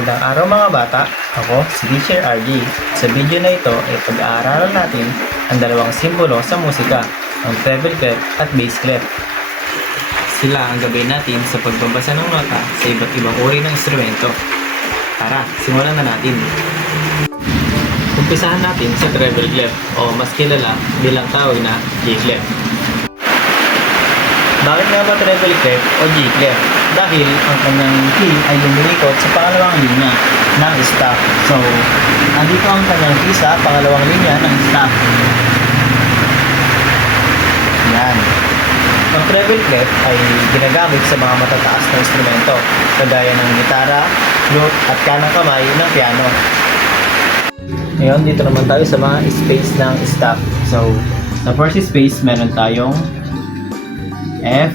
Magandang araw mga bata, ako si Teacher RG. Sa video na ito ay pag-aaralan natin ang dalawang simbolo sa musika, ang treble clef at bass clef. Sila ang gabay natin sa pagbabasa ng nota sa iba't ibang uri ng instrumento. Tara, simulan na natin. Umpisahan natin sa treble clef o mas kilala bilang tawag na G clef. Bakit nga ba treble clef o G clef? Dahil ang kanyang key ay lumilikot sa pangalawang linya ng staff. So, andito ang kanyang key sa pangalawang linya ng staff. Yan. Ang treble clef ay ginagamit sa mga matataas na instrumento, kagaya ng gitara, flute, at kanang kamay ng piano. Ngayon, dito naman tayo sa mga space ng staff. So, sa first space, meron tayong F,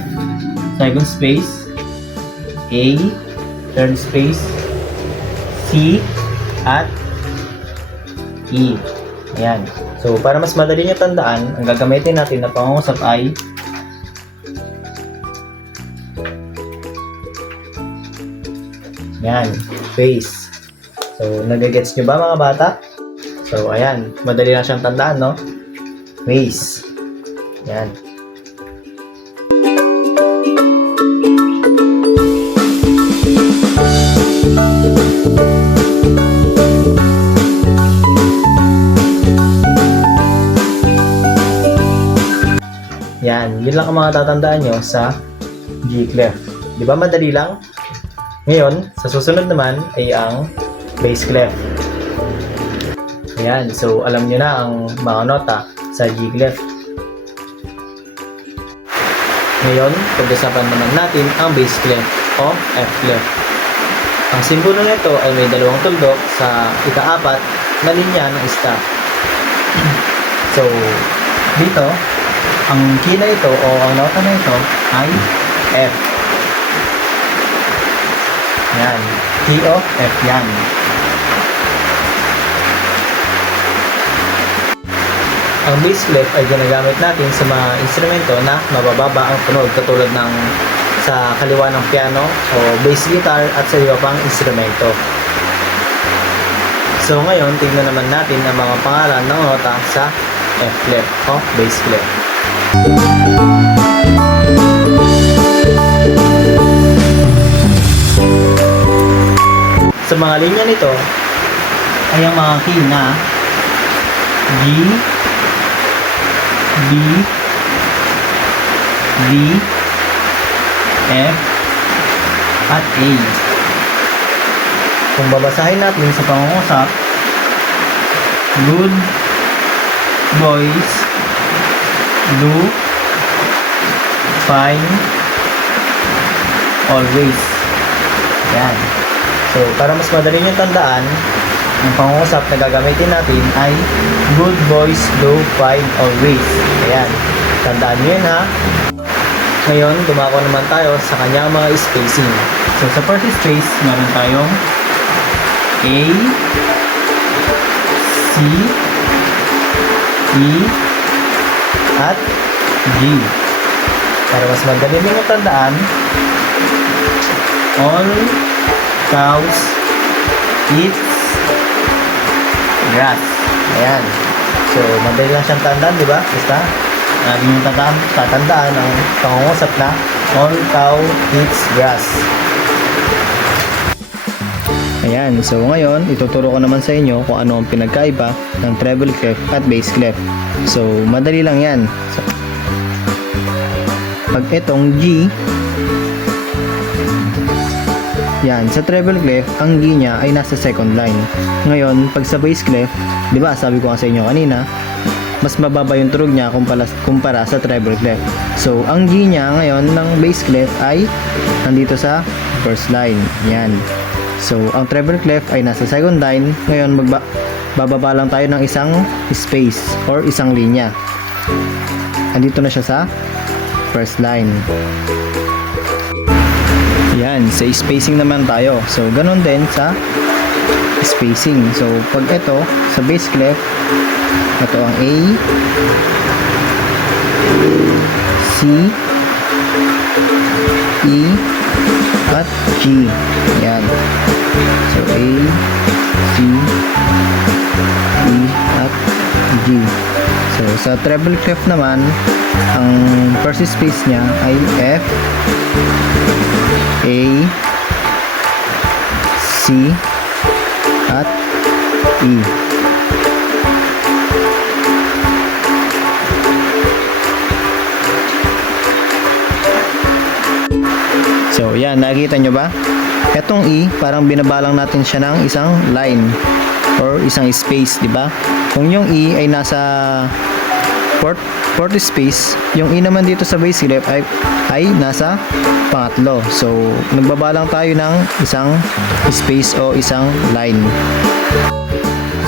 second space, A, third space, C, at E. Ayan. So, para mas madali nyo tandaan, ang gagamitin natin na pangungusap ay ayan, space. So, nagagets nyo ba mga bata? So, ayan. Madali lang siyang tandaan, no? Space. Ayan. Yan, yun lang ang mga tatandaan nyo sa G clef. Di ba madali lang? Ngayon, sa susunod naman ay ang bass clef. Ayan, so alam nyo na ang mga nota sa G clef. Ngayon, pag-usapan naman natin ang bass clef o F clef. Ang simbolo nito ay may dalawang tuldok sa ika-apat na linya ng staff. So, dito, ang key na ito o ang nota na ito ay F. Yan. Key of F yan. Ang bass clef ay ginagamit natin sa mga instrumento na mabababa ang tunog katulad ng sa kaliwa ng piano o bass guitar at sa iba pang instrumento. So ngayon, tignan naman natin ang mga pangalan ng nota sa F clef o bass clef. Sa mga linya nito ay ang mga key na G, B, D, F, at A. Kung babasahin natin sa pangungusap, good boys do fine always. Yan. So, para mas madali nyo tandaan, ang pangungusap na gagamitin natin ay good boys do fine always. Ayan. Tandaan nyo yun ha. Ngayon, dumako naman tayo sa kanyang mga spacing. So, sa first space, meron tayong A, C, E, at G. Para mas madali nyo tandaan, all cows eats grass. Ayan. So, madali lang siyang tandaan, di ba? Basta, lagi nyo tatandaan ang pangungusap na all cow eats grass. Ayan. So, ngayon, ituturo ko naman sa inyo kung ano ang pinagkaiba ng treble clef at bass clef. So, madali lang yan. So, pag itong G, yan, sa treble clef, ang G niya ay nasa second line. Ngayon, pag sa bass clef, di ba, sabi ko nga sa inyo kanina, mas mababa yung tunog niya kumpara sa treble clef. So, ang G niya ngayon ng bass clef ay nandito sa first line. Yan. So, ang treble clef ay nasa second line. Ngayon, bababa lang tayo ng isang space or isang linya. Andito na siya sa first line. Yan, sa spacing naman tayo. So, ganun din sa spacing. So, pag ito, sa bass clef, ito ang A, C, E, at G. Yan. So, So A, C, E, at G. So sa treble clef naman, ang first space niya ay F, A, C, at E. So, yan, nakikita nyo ba? Etong E, parang binabalang natin siya ng isang line or isang space, di ba? Kung yung E ay nasa fourth space, yung E naman dito sa base clef ay nasa pangatlo. So, nagbabalang tayo ng isang space o isang line.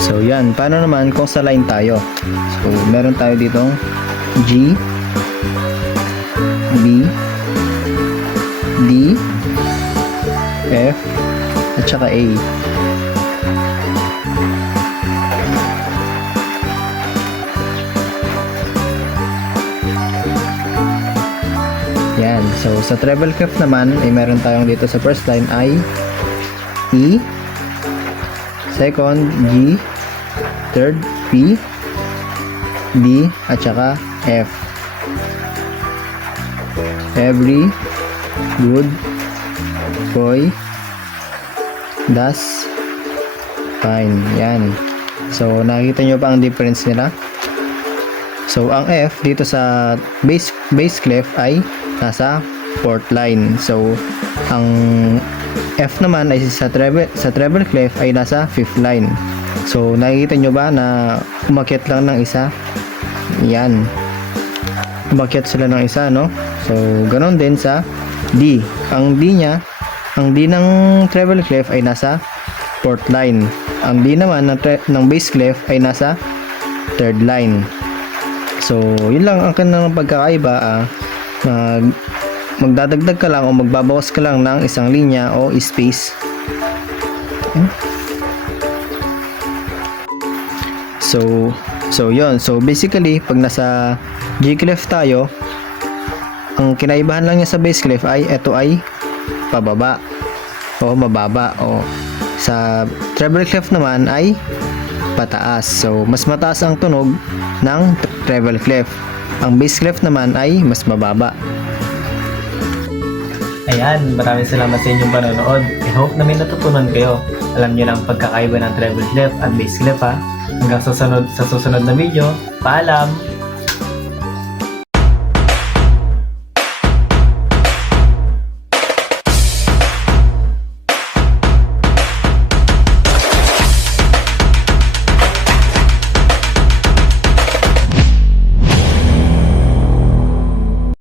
So, yan. Paano naman kung sa line tayo? So, meron tayo ditong G, B, D, F, at saka A. Yan. So, sa treble clef naman, ay meron tayong dito sa first line ay E, second, G, third, P, D, at saka F. Every good boy does fine. Yan. So, nakikita nyo pa ang difference nila? So, ang F dito sa base clef ay nasa fourth line. So, ang F naman ay sa treble clef ay nasa fifth line. So, nakikita nyo ba na umakyat lang ng isa? Yan. Umakyat sila ng isa, no? So, ganon din sa D. Ang D ng treble clef ay nasa fourth line. Ang D naman ng bass clef ay nasa third line. So, yun lang ang kanilang pagkakaiba. Magdadagdag ka lang o magbabawas ka lang ng isang linya o space. So yun. So, basically, pag nasa G clef tayo, ang kinaibahan lang niya sa bass clef ay ito ay pababa o mababa, o sa treble clef naman ay pataas. So, mas mataas ang tunog ng treble clef. Ang bass clef naman ay mas mababa. Ayan, maraming salamat sa inyong panonood. I hope na may natutunan kayo. Alam niyo lang pagkakaiba ng treble clef at bass clef ha. Hanggang sa susunod na video. Paalam!